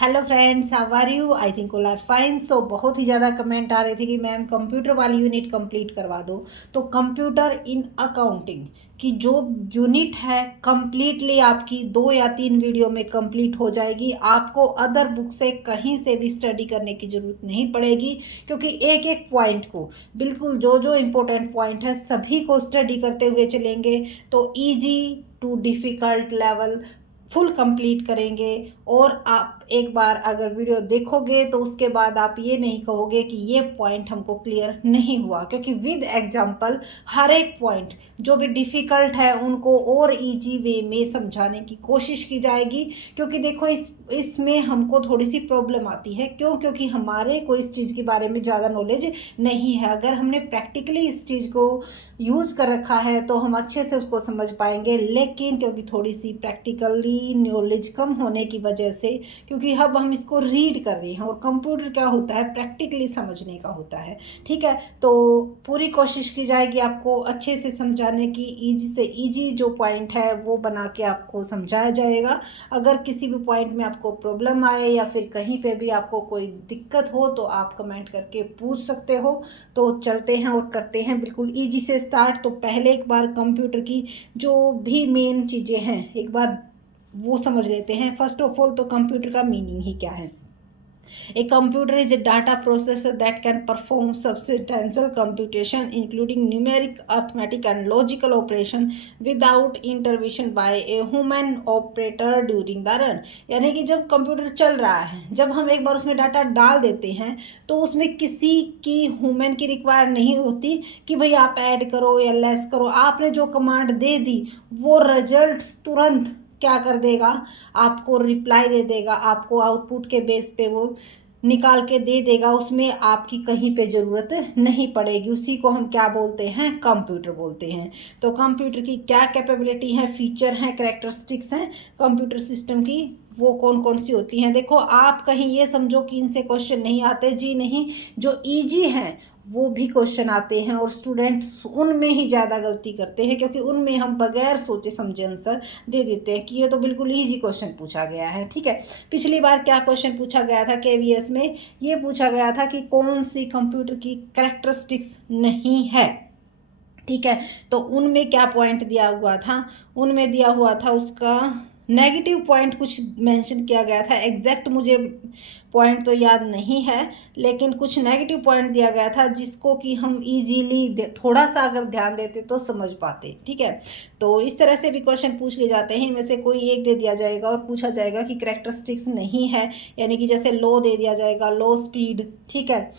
Hello friends, how are you? I think all are fine. So बहुत ही ज़्यादा comment आ रहे थे कि मैम कंप्यूटर वाली यूनिट कंप्लीट करवा दो। तो कंप्यूटर इन अकाउंटिंग की जो यूनिट है कंप्लीटली आपकी 2 या 3 वीडियो में कंप्लीट हो जाएगी। आपको अदर बुक से कहीं से भी स्टडी करने की ज़रूरत नहीं पड़ेगी, क्योंकि एक एक पॉइंट को बिल्कुल जो जो इम्पोर्टेंट पॉइंट है सभी को स्टडी करते हुए चलेंगे। तो easy too difficult level full complete करेंगे। और आप एक बार अगर वीडियो देखोगे तो उसके बाद आप ये नहीं कहोगे कि ये पॉइंट हमको क्लियर नहीं हुआ, क्योंकि विद एग्जांपल हर एक पॉइंट जो भी डिफ़िकल्ट है उनको और इजी वे में समझाने की कोशिश की जाएगी। क्योंकि देखो इसमें हमको थोड़ी सी प्रॉब्लम आती है। क्यों? क्योंकि हमारे को इस चीज़ के बारे में ज़्यादा नॉलेज नहीं है। अगर हमने प्रैक्टिकली इस चीज़ को यूज़ कर रखा है तो हम अच्छे से उसको समझ पाएंगे, लेकिन क्योंकि थोड़ी सी प्रैक्टिकली नॉलेज कम होने की वजह से, क्योंकि अब हम इसको रीड कर रहे हैं और कंप्यूटर क्या होता है प्रैक्टिकली समझने का होता है। ठीक है, तो पूरी कोशिश की जाएगी आपको अच्छे से समझाने की। ईजी से ईजी जो पॉइंट है वो बना के आपको समझाया जाएगा। अगर किसी भी पॉइंट में आपको प्रॉब्लम आए या फिर कहीं पे भी आपको कोई दिक्कत हो तो आप कमेंट करके पूछ सकते हो। तो चलते हैं और करते हैं बिल्कुल ईजी से स्टार्ट। तो पहले एक बार कंप्यूटर की जो भी मेन चीज़ें हैं एक बार वो समझ लेते हैं। फर्स्ट ऑफ ऑल तो कंप्यूटर का मीनिंग ही क्या है। A computer is a data processor that can perform substantial computation, including numeric, arithmetic, and logical operation without intervention by a human operator during the run। यानी कि जब computer चल रहा है, जब हम एक बार उसमें डाटा डाल देते हैं तो उसमें किसी की ह्यूमन की रिक्वायर नहीं होती कि भाई आप ऐड करो या लेस करो। आपने जो कमांड दे दी वो रिजल्ट्स तुरंत क्या कर देगा, आपको रिप्लाई दे देगा, आपको आउटपुट के बेस पे वो निकाल के दे देगा। उसमें आपकी कहीं पे ज़रूरत नहीं पड़ेगी। उसी को हम क्या बोलते हैं, कंप्यूटर बोलते हैं। तो कंप्यूटर की क्या कैपेबिलिटी है, फीचर हैं, कैरेक्टरिस्टिक्स हैं कंप्यूटर सिस्टम की, वो कौन कौन सी होती हैं। देखो आप कहीं ये समझो कि इनसे क्वेश्चन नहीं आते, जी नहीं। जो इजी हैं वो भी क्वेश्चन आते हैं और स्टूडेंट्स उनमें ही ज़्यादा गलती करते हैं, क्योंकि उनमें हम बगैर सोचे समझे आंसर दे देते हैं कि ये तो बिल्कुल इजी क्वेश्चन पूछा गया है। ठीक है, पिछली बार क्या क्वेश्चन पूछा गया था केवीएस में, ये पूछा गया था कि कौन सी कंप्यूटर की कैरेक्टरिस्टिक्स नहीं है। ठीक है, तो उनमें क्या पॉइंट दिया हुआ था, उनमें दिया हुआ था उसका नेगेटिव पॉइंट कुछ मेंशन किया गया था। एग्जैक्ट मुझे पॉइंट तो याद नहीं है, लेकिन कुछ नेगेटिव पॉइंट दिया गया था जिसको कि हम इजीली थोड़ा सा अगर ध्यान देते तो समझ पाते। ठीक है, तो इस तरह से भी क्वेश्चन पूछ लिए जाते हैं। इनमें से कोई एक दे दिया जाएगा और पूछा जाएगा कि कैरेक्टरिस्टिक्स नहीं है, यानी कि जैसे लो दे दिया जाएगा, लो स्पीड। ठीक है,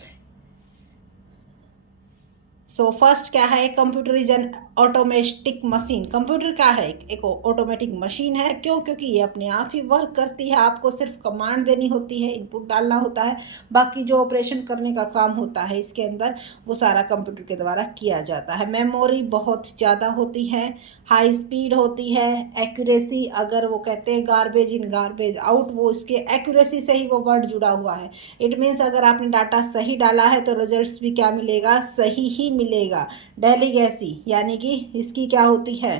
सो फर्स्ट क्या है, computer is an automatic machine. Computer क्या है, एक ऑटोमेटिक मशीन है। क्यों? क्योंकि ये अपने आप ही वर्क करती है। आपको सिर्फ कमांड देनी होती है, इनपुट डालना होता है, बाकी जो ऑपरेशन करने का काम होता है इसके अंदर वो सारा कंप्यूटर के द्वारा किया जाता है। मेमोरी बहुत ज़्यादा होती है, हाई स्पीड होती है, एक्यूरेसी, अगर वो कहते हैं गार्बेज इन गार्बेज आउट, वो इसके एक्यूरेसी से ही वो वर्ड जुड़ा हुआ है। इट मीन्स अगर आपने डाटा सही डाला है तो रिजल्ट्स भी क्या मिलेगा, सही ही मिलेगा। डेलीगेसी यानी कि इसकी क्या होती है,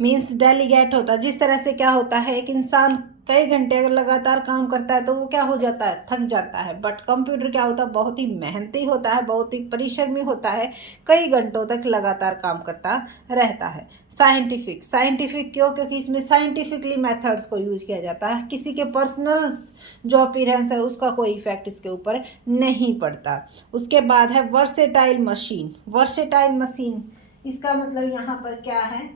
मीन्स डेलीगेट होता है। जिस तरह से क्या होता है, एक इंसान कई घंटे अगर लगातार काम करता है तो वो क्या हो जाता है, थक जाता है। बट कंप्यूटर क्या होता है, बहुत ही मेहनती होता है, बहुत ही परिश्रमी होता है, कई घंटों तक लगातार काम करता रहता है। साइंटिफिक, साइंटिफिक क्यों? क्योंकि इसमें साइंटिफिकली मेथड्स को यूज किया जाता है। किसी के पर्सनल जो अपीयरेंस है उसका कोई इफेक्ट इसके ऊपर नहीं पड़ता। उसके बाद है वर्सेटाइल मशीन। वर्सेटाइल मशीन इसका मतलब यहाँ पर क्या है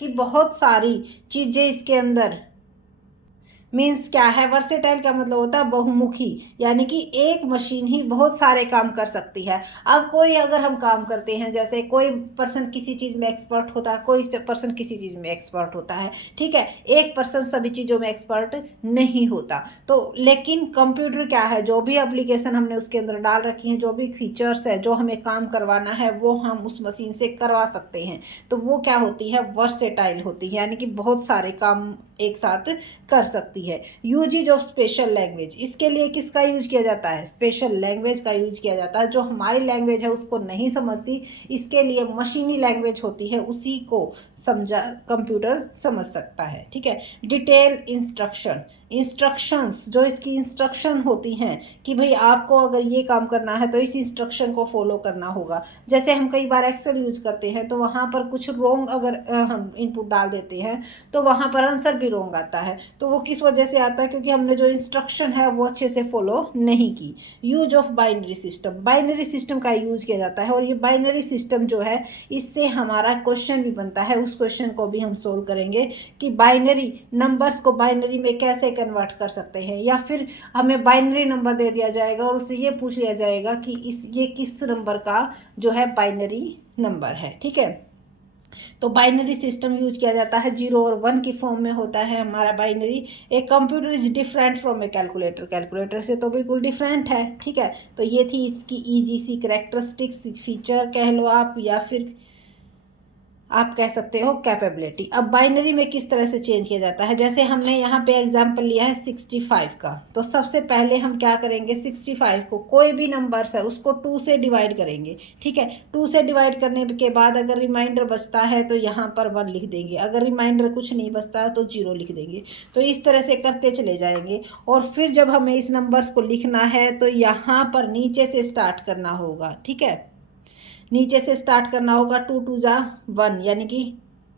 कि बहुत सारी चीज़ें इसके अंदर, मीन्स क्या है, वर्सेटाइल का मतलब होता है बहुमुखी, यानी कि एक मशीन ही बहुत सारे काम कर सकती है। अब कोई अगर हम काम करते हैं, जैसे कोई पर्सन किसी चीज़ में एक्सपर्ट होता है, कोई पर्सन किसी चीज़ में एक्सपर्ट होता है। ठीक है, एक पर्सन सभी चीज़ों में एक्सपर्ट नहीं होता। तो लेकिन कंप्यूटर क्या है, जो भी एप्लीकेशन हमने उसके अंदर डाल रखी हैं, जो भी फीचर्स है, जो हमें काम करवाना है वो हम उस मशीन से करवा सकते हैं। तो वो क्या होती है, वर्सेटाइल होती है, यानी कि बहुत सारे काम एक साथ कर सकती है। यूजेज ऑफ स्पेशल लैंग्वेज, इसके लिए किसका यूज किया जाता है? स्पेशल लैंग्वेज का यूज किया जाता है। जो हमारी लैंग्वेज है उसको नहीं समझती, इसके लिए मशीनी लैंग्वेज होती है, उसी को समझा कंप्यूटर समझ सकता है। ठीक है। डिटेल इंस्ट्रक्शन, इंस्ट्रक्शंस, जो इसकी इंस्ट्रक्शन होती हैं कि भाई आपको अगर ये काम करना है तो इस इंस्ट्रक्शन को फॉलो करना होगा। जैसे हम कई बार एक्सेल यूज करते हैं तो वहाँ पर कुछ रॉन्ग अगर हम इनपुट डाल देते हैं तो वहाँ पर आंसर भी रॉन्ग आता है। तो वो किस वजह से आता है? क्योंकि हमने जो इंस्ट्रक्शन है वो अच्छे से फॉलो नहीं की। Use of binary system, binary system का यूज किया जाता है और ये बाइनरी सिस्टम जो है इससे हमारा क्वेश्चन भी बनता है। उस क्वेश्चन को भी हम सोल्व करेंगे कि बाइनरी नंबर्स को बाइनरी में कैसे कन्वर्ट कर सकते हैं, या फिर हमें बाइनरी नंबर दे दिया जाएगा और उससे ये पूछ लिया जाएगा कि ये किस नंबर का जो है बाइनरी नंबर है। ठीक है। तो बाइनरी सिस्टम यूज किया जाता है, 0 और 1 की फॉर्म में होता है हमारा binary. A computer is different from A calculator, calculator से तो बिल्कुल डिफरेंट है। ठीक है। तो ये थी इसकी ईजीसी कैरेक्टरिस्टिक्स, फीचर कह लो आप, या फिर आप कह सकते हो कैपेबिलिटी। अब बाइनरी में किस तरह से चेंज किया जाता है, जैसे हमने यहाँ पे एग्जांपल लिया है 65 का, तो सबसे पहले हम क्या करेंगे, 65 को कोई भी नंबर्स है उसको 2 से डिवाइड करेंगे। ठीक है। 2 से डिवाइड करने के बाद अगर रिमाइंडर बचता है तो यहाँ पर 1 लिख देंगे, अगर रिमाइंडर कुछ नहीं बचता है तो 0 लिख देंगे। तो इस तरह से करते चले जाएंगे और फिर जब हमें इस नंबर्स को लिखना है तो यहाँ पर नीचे से स्टार्ट करना होगा। ठीक है। नीचे से स्टार्ट करना होगा, 2 2 जा 1, यानी कि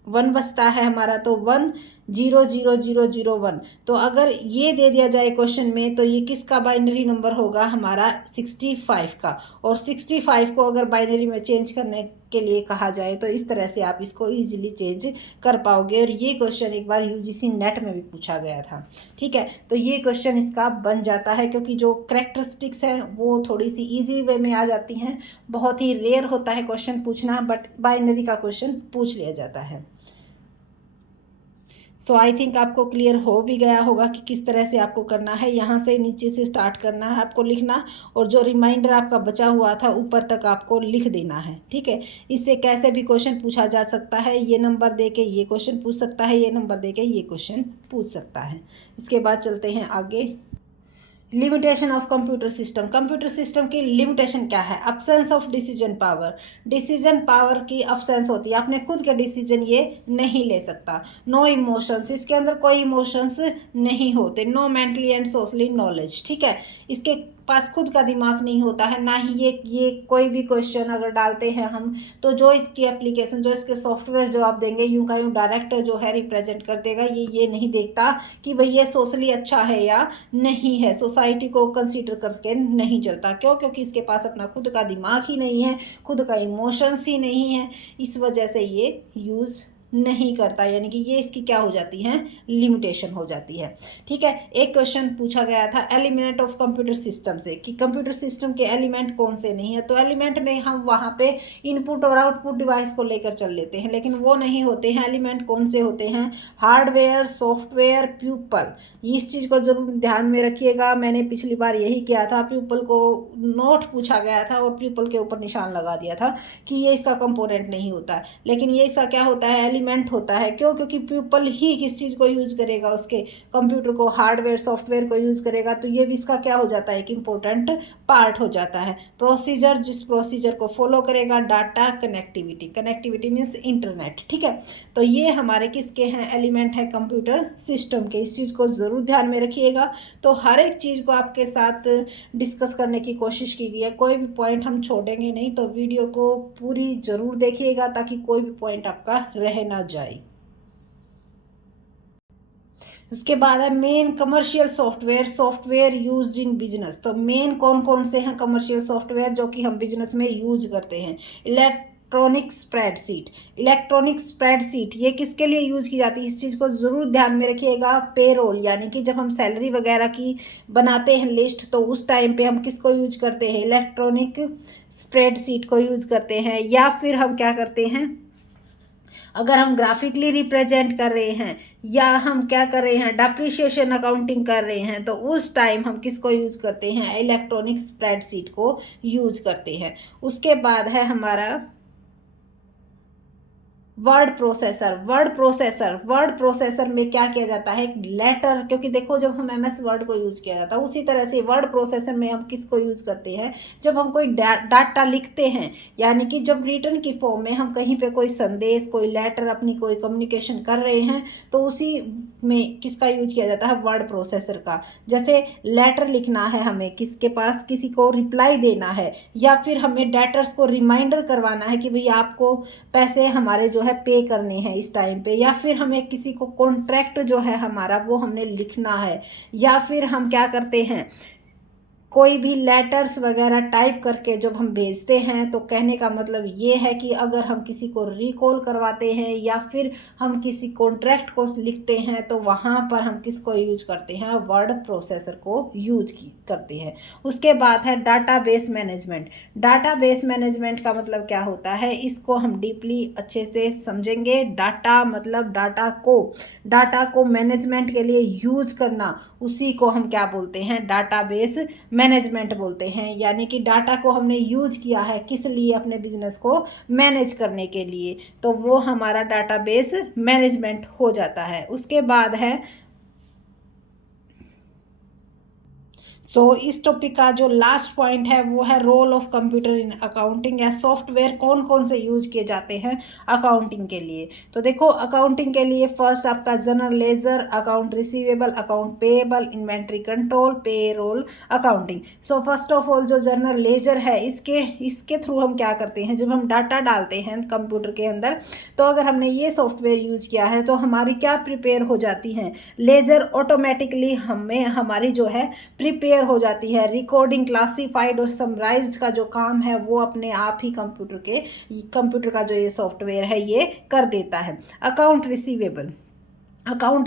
1 बचता है हमारा, तो 1 0 0 0 0 1। तो अगर ये दे दिया जाए क्वेश्चन में तो ये किसका बाइनरी नंबर होगा? हमारा 65 का। और 65 को अगर बाइनरी में चेंज करने के लिए कहा जाए तो इस तरह से आप इसको इजीली चेंज कर पाओगे। और ये क्वेश्चन एक बार यूजीसी नेट में भी पूछा गया था। ठीक है। तो ये क्वेश्चन इसका बन जाता है, क्योंकि जो कैरेक्टरिस्टिक्स हैं वो थोड़ी सी ईजी वे में आ जाती हैं। बहुत ही रेयर होता है क्वेश्चन पूछना, बट बाइनरी का क्वेश्चन पूछ लिया जाता है। सो आई थिंक आपको क्लियर हो भी गया होगा कि किस तरह से आपको करना है। यहाँ से नीचे से स्टार्ट करना है आपको लिखना, और जो रिमाइंडर आपका बचा हुआ था ऊपर तक आपको लिख देना है। ठीक है। इससे कैसे भी क्वेश्चन पूछा जा सकता है, ये नंबर दे के ये क्वेश्चन पूछ सकता है, ये नंबर दे के ये क्वेश्चन पूछ सकता है। इसके बाद चलते हैं आगे। Limitation of computer system, computer system की लिमिटेशन क्या है? Absence of decision power, decision power की अब्सेंस होती है, अपने खुद के डिसीजन ये नहीं ले सकता। नो इमोशंस, इसके अंदर कोई इमोशंस नहीं होते। No mentally and socially knowledge. ठीक है। इसके पास खुद का दिमाग नहीं होता है, ना ही ये कोई भी क्वेश्चन अगर डालते हैं हम तो जो इसकी एप्लीकेशन, जो इसके सॉफ्टवेयर जवाब देंगे यूं का यूं डायरेक्ट जो है रिप्रेजेंट कर देगा। ये नहीं देखता कि भाई ये सोशली अच्छा है या नहीं है, सोसाइटी को कंसीडर करके नहीं चलता। क्यों? क्योंकि इसके पास अपना खुद का दिमाग ही नहीं है, खुद का इमोशंस ही नहीं है, इस वजह से ये यूज़ नहीं करता, यानी कि ये इसकी क्या हो जाती है, लिमिटेशन हो जाती है। ठीक है। एक क्वेश्चन पूछा गया था एलिमेंट ऑफ कंप्यूटर सिस्टम से कि कंप्यूटर सिस्टम के एलिमेंट कौन से नहीं है। तो एलिमेंट में हम वहाँ पे इनपुट और आउटपुट डिवाइस को लेकर चल लेते हैं, लेकिन वो नहीं होते हैं। एलिमेंट कौन से होते हैं? Hardware, software, people. इस चीज़ को जरूर ध्यान में रखिएगा। मैंने पिछली बार यही किया था, प्यूपल को नोट पूछा गया था और प्यूपल के ऊपर निशान लगा दिया था कि ये इसका कंपोनेंट नहीं होता, लेकिन ये इसका क्या होता है, एलिमेंट होता है। क्यों? क्योंकि प्यूपल ही किस चीज़ को यूज़ करेगा, उसके कंप्यूटर को, हार्डवेयर सॉफ्टवेयर को यूज़ करेगा, तो ये भी इसका क्या हो जाता है, एक इम्पोर्टेंट पार्ट हो जाता है। प्रोसीजर, जिस प्रोसीजर को फॉलो करेगा। Data, connectivity, connectivity means internet. ठीक है। तो ये हमारे किसके हैं, एलिमेंट है कंप्यूटर सिस्टम के। इस चीज़ को ज़रूर ध्यान में रखिएगा। तो हर एक चीज़ को आपके साथ डिस्कस करने की कोशिश की गई है, कोई भी पॉइंट हम छोड़ेंगे नहीं। तो वीडियो को पूरी ज़रूर देखिएगा ताकि कोई भी पॉइंट आपका रह ना जाए। उसके बाद है main commercial software, software used in business. तो मेन कौन कौन से हैं कमर्शियल सॉफ्टवेयर जो कि हम बिजनेस में यूज करते हैं? इलेक्ट्रॉनिक स्प्रेडशीट, इलेक्ट्रॉनिक स्प्रेडशीट ये किसके लिए यूज की जाती है, इस चीज़ को ज़रूर ध्यान में रखिएगा। पेरोल, यानी कि जब हम सैलरी वगैरह की बनाते हैं लिस्ट, तो उस टाइम पे हम किसको यूज करते हैं, इलेक्ट्रॉनिक स्प्रेडशीट को यूज करते हैं। या फिर हम क्या करते हैं, अगर हम ग्राफिकली रिप्रेजेंट कर रहे हैं या हम क्या कर रहे हैं, डेप्रिसिएशन अकाउंटिंग कर रहे हैं, तो उस टाइम हम किसको यूज करते हैं, इलेक्ट्रॉनिक स्प्रेडशीट को यूज करते हैं। उसके बाद है हमारा वर्ड प्रोसेसर में क्या किया जाता है, लेटर, क्योंकि देखो जब हम एमएस वर्ड को यूज किया जाता है उसी तरह से वर्ड प्रोसेसर में हम किसको यूज करते हैं, जब हम कोई डाटा लिखते हैं, यानी कि जब रिटर्न की फॉर्म में हम कहीं पे कोई संदेश, कोई लेटर, अपनी कोई कम्युनिकेशन कर रहे हैं, तो उसी में किसका यूज किया जाता है, वर्ड प्रोसेसर का। जैसे लेटर लिखना है, हमें किसके पास किसी को रिप्लाई देना है, या फिर हमें डेटर्स को रिमाइंडर करवाना है कि भाई आपको पैसे हमारे जो है पे करने हैं इस टाइम पे, या फिर हमें किसी को कॉन्ट्रैक्ट जो है हमारा वो हमने लिखना है, या फिर हम क्या करते हैं, कोई भी लेटर्स वगैरह टाइप करके जब हम भेजते हैं, तो कहने का मतलब ये है कि अगर हम किसी को रिकॉल करवाते हैं या फिर हम किसी कॉन्ट्रैक्ट को लिखते हैं, तो वहाँ पर हम किसको यूज करते हैं, वर्ड प्रोसेसर को यूज करते हैं। उसके बाद है डाटाबेस मैनेजमेंट। डाटाबेस मैनेजमेंट का मतलब क्या होता है, इसको हम डीपली अच्छे से समझेंगे। डाटा मतलब डाटा को मैनेजमेंट के लिए यूज करना, उसी को हम क्या बोलते हैं, डाटाबेस मैनेजमेंट बोलते हैं। यानी कि डाटा को हमने यूज किया है किस लिए, अपने बिजनेस को मैनेज करने के लिए, तो वो हमारा डाटाबेस मैनेजमेंट हो जाता है। उसके बाद है इस टॉपिक का जो लास्ट पॉइंट है वो है role of computer in accounting, या सॉफ्टवेयर कौन कौन से यूज किए जाते हैं अकाउंटिंग के लिए। तो देखो अकाउंटिंग के लिए फर्स्ट आपका general ledger, account receivable, account payable, inventory control, payroll accounting. First of all जो जनरल लेजर है, इसके थ्रू हम क्या करते हैं, जब हम डाटा डालते हैं कंप्यूटर के अंदर, तो अगर हमने ये सॉफ्टवेयर यूज किया है तो हमारी क्या प्रिपेयर हो जाती है, लेजर ऑटोमेटिकली हमारी जो है प्रिपेयर हो जाती है। रिकॉर्डिंग, क्लासिफाइड और समराइज्ड का जो काम है वो अपने आप ही कंप्यूटर का जो ये सॉफ्टवेयर है ये कर देता है। अकाउंट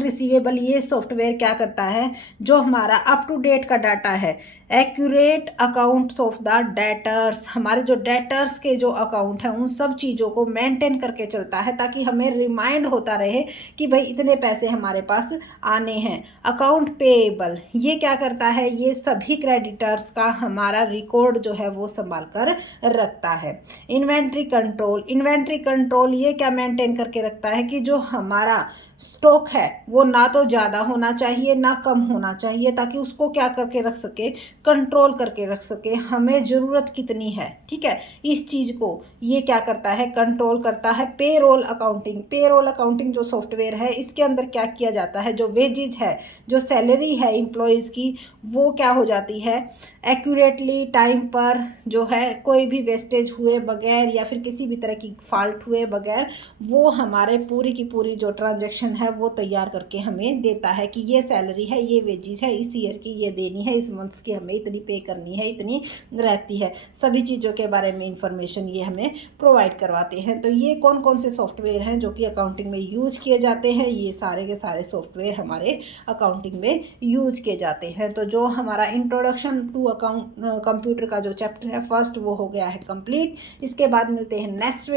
रिसीवेबल ये सॉफ्टवेयर क्या करता है, जो हमारा अप टू डेट का डाटा है, accurate accounts of the debtors, हमारे जो डेटर्स के जो अकाउंट हैं उन सब चीज़ों को मेंटेन करके चलता है, ताकि हमें रिमाइंड होता रहे कि भाई इतने पैसे हमारे पास आने हैं। अकाउंट पेएबल ये क्या करता है, ये सभी क्रेडिटर्स का हमारा रिकॉर्ड जो है वो संभाल कर रखता है। इन्वेंट्री कंट्रोल ये क्या मेंटेन करके रखता है कि जो हमारा स्टॉक है वो ना तो ज़्यादा होना चाहिए ना कम होना चाहिए, ताकि उसको क्या करके रख सके, कंट्रोल करके रख सके, हमें ज़रूरत कितनी है, ठीक है, इस चीज़ को ये क्या करता है, कंट्रोल करता है। पेरोल अकाउंटिंग जो सॉफ्टवेयर है, इसके अंदर क्या किया जाता है, जो वेजेज है, जो सैलरी है एम्प्लॉयज़ की, वो क्या हो जाती है, एक्यूरेटली टाइम पर जो है, कोई भी वेस्टेज हुए बगैर या फिर किसी भी तरह की फॉल्ट हुए बगैर, वो हमारे पूरी की पूरी जो ट्रांजैक्शन है वो तैयार करके हमें देता है कि ये सैलरी है, ये वेजेस है, इस ईयर की ये देनी है, इस मंथ की हमें इतनी पे करनी है, इतनी रहती है, सभी चीज़ों के बारे में इंफॉर्मेशन ये हमें प्रोवाइड करवाते हैं। तो ये कौन कौन से सॉफ्टवेयर हैं जो कि अकाउंटिंग में यूज किए जाते हैं, ये सारे के सारे सॉफ्टवेयर हमारे अकाउंटिंग में यूज किए जाते हैं। तो जो हमारा इंट्रोडक्शन टू कंप्यूटर का जो चैप्टर है फर्स्ट, वो हो गया है कंप्लीट। इसके बाद मिलते हैं नेक्स्ट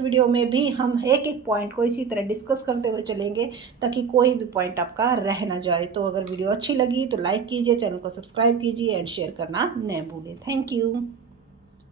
वीडियो में भी हम एक एक पॉइंट को इसी तरह डिस्कस करते हुए चलेंगे, ताकि कोई भी पॉइंट आपका रह ना जाए। तो अगर वीडियो अच्छी लगी तो लाइक कीजिए, चैनल को सब्सक्राइब कीजिए एंड शेयर करना न भूलें। Thank you.